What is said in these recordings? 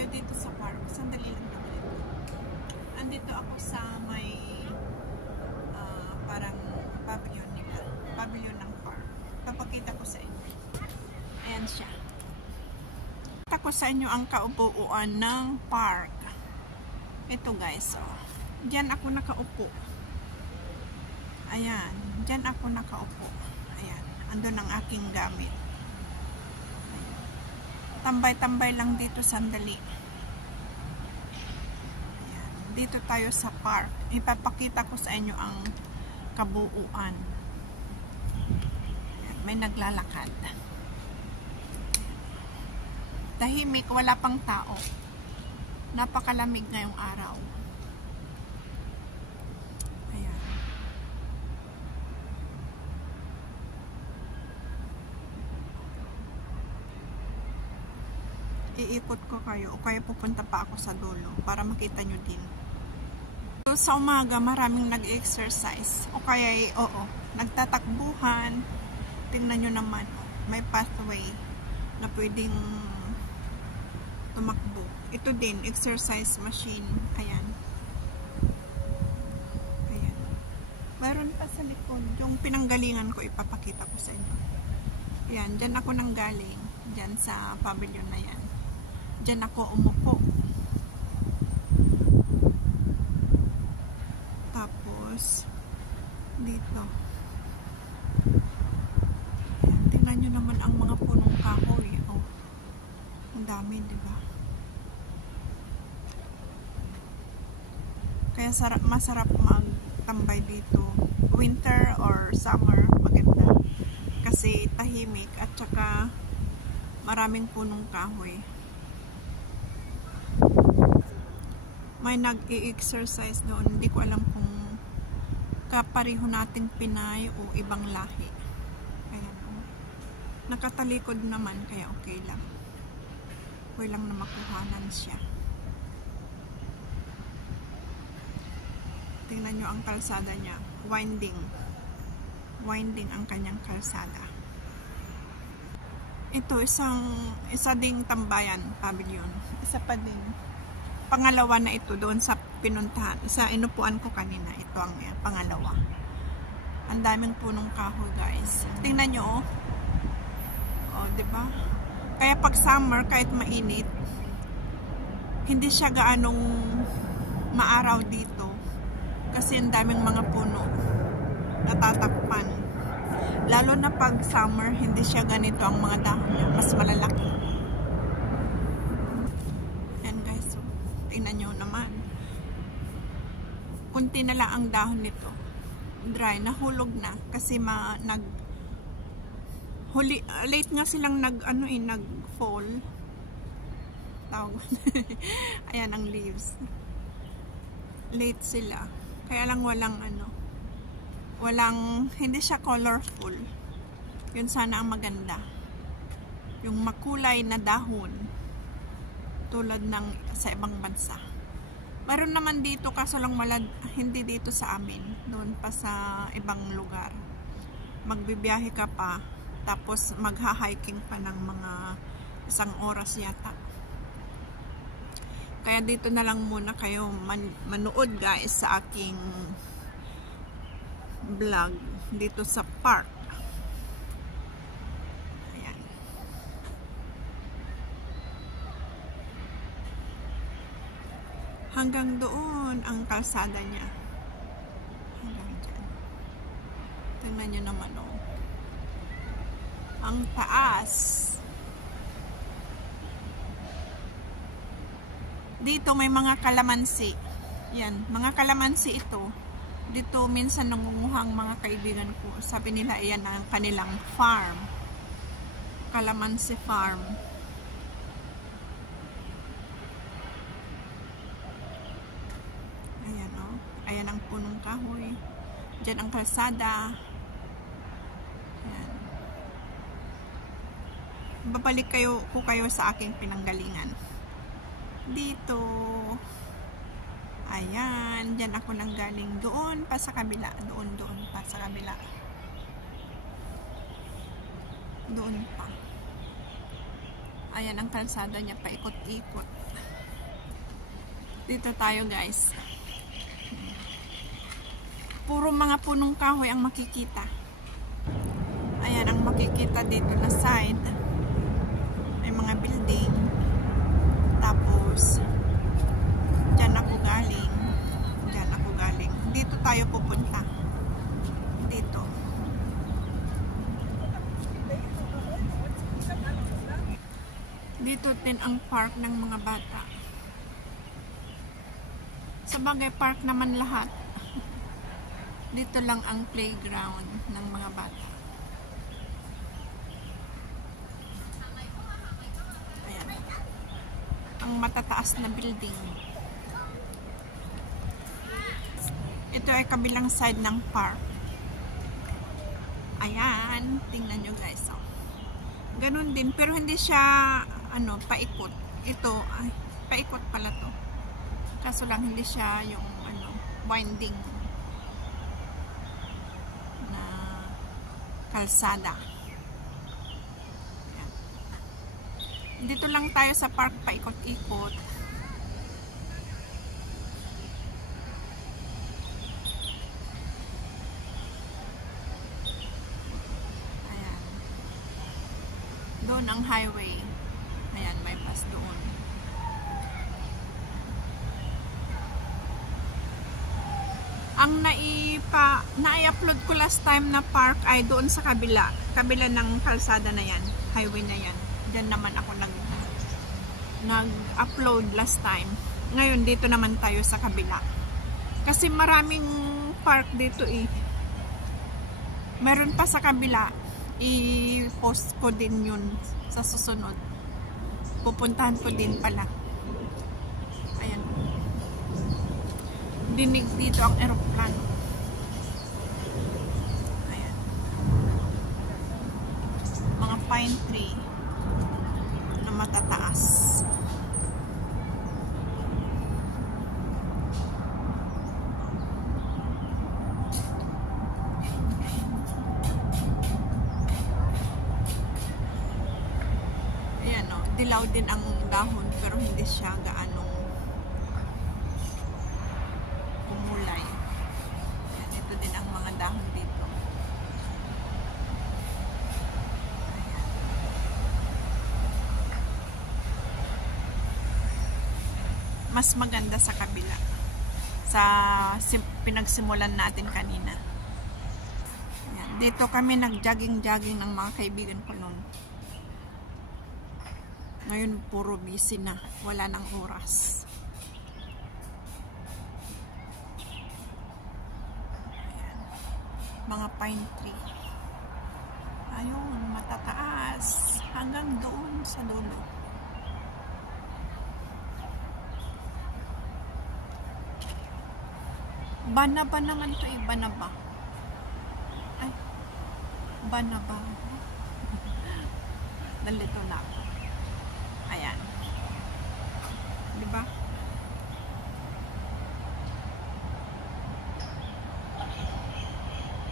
tayo dito sa park. Sandali lang naman ito. Andito ako sa may parang pavilion nila. Pavilion ng park. Papakita ko sa inyo. Ayan siya. Pakita ko sa inyo ang kaupuan ng park. Ito guys, oh. Diyan ako nakaupo. Ayan. Diyan ako nakaupo. Ayan. Andun ang aking gamit. Tambay-tambay lang dito sandali. Ayan. Dito tayo sa park. Ipapakita ko sa inyo ang kabuuan. Ayan. May naglalakad. Tahimik, wala pang tao. Napakalamig ngayong araw. Ayan. Iikot ko kayo o kaya pupunta pa ako sa dulo para makita nyo din. So, sa umaga maraming nag-exercise o kaya nagtatakbuhan. Tingnan nyo naman, may pathway na pwedeng tumakbo. Ito din, exercise machine. Ayan. Ayan. Meron pa sa likod. Yung pinanggalingan ko, ipapakita ko sa inyo. Ayan, dyan ako nanggaling. Dyan sa pavilion na yan. Dyan ako umupo. Tapos, dito. Ayan, tingnan nyo naman ang mga punong kahoy. Oh, ang dami, diba? Kaya masarap magtambay dito. Winter or summer, maganda. Kasi tahimik at saka maraming punong kahoy. May nag-i-exercise doon. Hindi ko alam kung kapareho nating Pinay o ibang lahi. Ayan. Nakatalikod naman kaya okay lang. Okay lang na makuhanan siya. Tingnan nyo ang kalsada niya. Winding. Winding ang kanyang kalsada. Ito, isa ding tambayan, pavilion. Isa pa din. Pangalawa na ito doon sa pinuntahan. Sa inupuan ko kanina. Ito ang pangalawa. Ang daming punong kahoy, guys. Tingnan nyo, oh. Oh, diba? Kaya pag summer, kahit mainit, hindi siya gaanong maaraw dito. Kasi ang daming mga puno natatakpan. Lalo na pag summer, hindi siya ganito ang mga dahon niya. Mas malalaki. Yan guys. So, tingnan nyo naman. Kunti na lang ang dahon nito. Dry. Nahulog na. Kasi late nga silang nag-fall. Tawag. Ayan ang leaves. Late sila. Kaya lang hindi siya colorful. Yun sana ang maganda. Yung makulay na dahon tulad ng sa ibang bansa. Meron naman dito kaso lang hindi dito sa amin. Doon pa sa ibang lugar. Magbibiyahe ka pa tapos magha-hiking pa ng mga 1 oras yata. Kaya dito na lang muna kayo manood guys sa aking vlog dito sa park. Ayan. Hanggang doon ang kalsada niya. Hanggang dyan. Tingnan nyo naman oh. Ang taas. Dito may mga kalamansi. Yan, mga kalamansi ito. Dito minsan nangunguhang mga kaibigan ko. Sabi nila iyan ang kanilang farm. Kalamansi farm. Ayan o. Ayan ang punong kahoy. Diyan ang kalsada. Ayan. Babalik ko kayo sa aking pinanggalingan. Dito. Ayan, dyan ako nang galing. Doon pa sa kabila. Doon pa sa kabila. Doon pa. Ayan ang kalsada niya, paikot-ikot. Dito tayo guys. Puro mga punong kahoy ang makikita. Ayan ang makikita dito na side. May mga building. Tapos dyan ako galing. Dyan ako galing. Dito tayo pupunta. Dito. Dito din ang park ng mga bata. Sa bagay park naman lahat. Dito lang ang playground ng mga bata. Ayan. Ang matataas na building. Ito ay kabilang side ng park. Ayan. Tingnan nyo guys. Oh. Ganun din. Pero hindi siya paikot. Ito, ay, paikot pala to. Kaso lang hindi siya yung winding na kalsada. Ayan. Dito lang tayo sa park paikot-ikot. Ayan. Doon ang highway. Ayan, may bus doon. Ang nai-upload ko last time na park ay doon sa kabila ng kalsada na yan, highway na yan. Diyan naman ako nag-upload last time. Ngayon dito naman tayo sa kabila. Kasi maraming park dito eh. Meron pa sa kabila. I-post ko din yun sa susunod. Pupuntahan ko din pala. Ayan. Dinig dito ang eroplano. Ayan. Mga pine tree na matataas. Ayan o, dilaw din ang dahon pero hindi siya gaano umulay. Ayan, ito din ang mga dahon dito. Ayan. Mas maganda sa kabila. Sa pinagsimulan natin kanina. Ayan. Dito kami nag-jogging-jogging ng mga kaibigan ko noon. Ngayon puro busy na. Wala nang oras. Ayan. Mga pine tree. Ayun, matataas. Hanggang doon sa dulo. Banaba naman to eh. Banaba. Ay. Banaba. Dalito na ako. Ayan. Diba?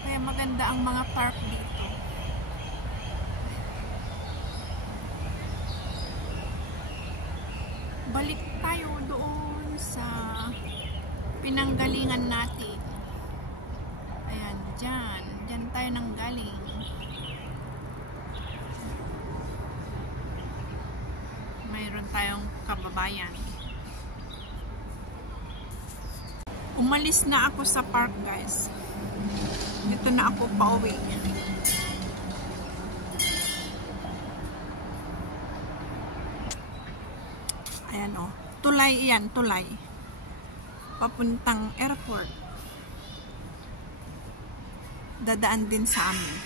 Kaya maganda ang mga park dito. Balik tayo doon sa pinanggalingan natin. Ayan, dyan. Dyan tayo nang galing. Mayroon tayong kababayan. Umalis na ako sa park guys. Dito na ako pauwi. Ayan o. Tulay yan, tulay. Papuntang airport. Dadaan din sa amin.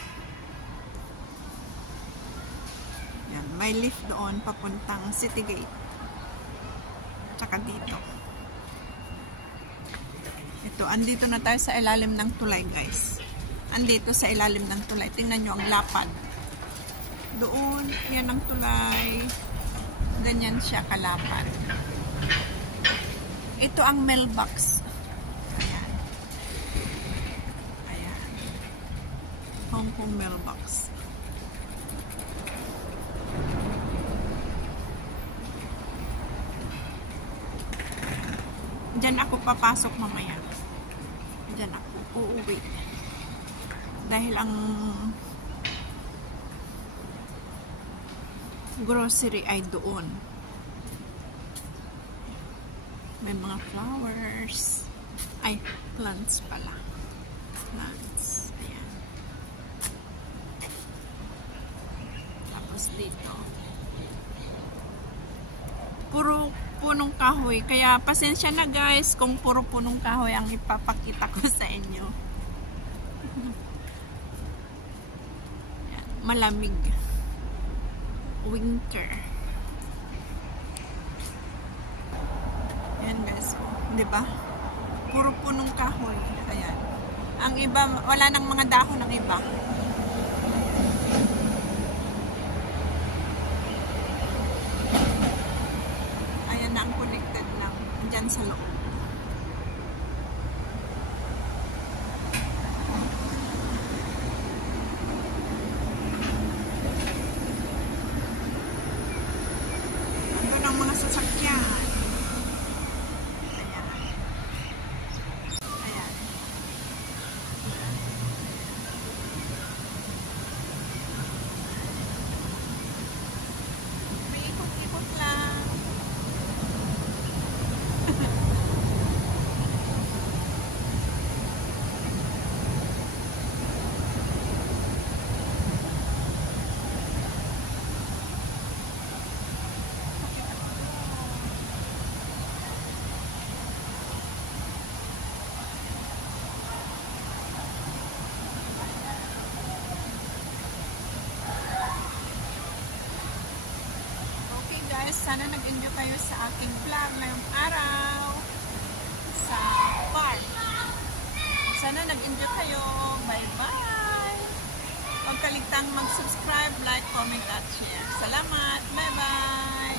Yan, may lift doon papuntang City Gate. Tsaka dito. Ito, andito na tayo sa ilalim ng tulay guys. Andito sa ilalim ng tulay. Tingnan nyo ang lapad. Doon, yan ang tulay. Ganyan siya kalapad. Ito ang mailbox. Ayan. Ayan. Hong Kong mailbox. Diyan ako papasok mamaya. Diyan ako uuwi. Dahil ang grocery ay doon. May mga flowers. Ay, plants pala. Plants. Ayan. Tapos dito. Puro punong kahoy. Kaya pasensya na guys kung puro punong kahoy ang ipapakita ko sa inyo. Ayan. Malamig. Winter. Ayan guys. Oh, 'di ba? Puro punong kahoy. Ayan. Ang iba, wala nang mga dahon ng iba. Ayan na ang connected lang. Diyan sa loob. Ando ng mga sasakyan. Sana nag-enjoy kayo sa aking vlog ngayong araw sa park. Sana nag-enjoy kayo. Bye-bye! Huwag kaligtang mag-subscribe, like, comment, at share. Salamat! Bye-bye!